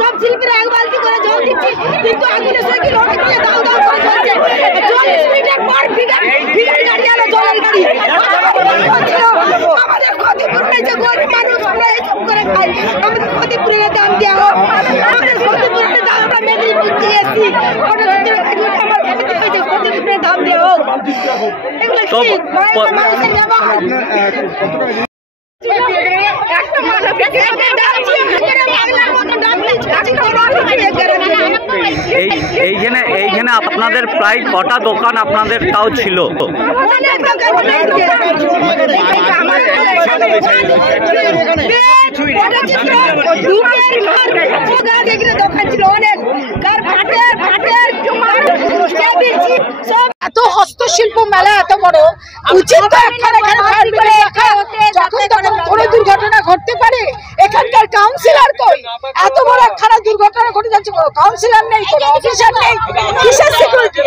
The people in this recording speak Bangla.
সব শিল্পীরা এক বালতি করে জল দিচ্ছে, কিন্তু আগুনে সে কি লড়াই করে দাও দাও করে চলছে। 40 মিনিটের পর ফিগার গাড়ি এলো, জলের গাড়ি। আমাদের ক্ষতিপূরণ হয়েছে, গরিব মানুষ আমরা এইসব করে খাই। আমাদের ক্ষতিপূরণের দাম দেওয়া হোক, আমাদের ক্ষতিপূরণের দাম আমরা মেদিনীপুর দিয়ে এসছি, আমার ক্ষতি হয়েছে, ক্ষতিপূরণের দাম দেওয়া হোক। এগুলো ঠিক মানুষের ব্যবহার। এইখানে আপনাদের প্রায় কটা দোকান আপনাদের তাও ছিল? এত হস্তশিল্প মেলা এত বড়, উচিত তো যখন তখন কোনো দুর্ঘটনা ঘটতে পারে। এখানকার কাউন্সিলর কই? এত বড় একখানা দুর্ঘটনা ঘটে যাচ্ছে, কোনো কাউন্সিলর নেই, কোনো অফিসার নেই, কিসের সিকিউরিটি?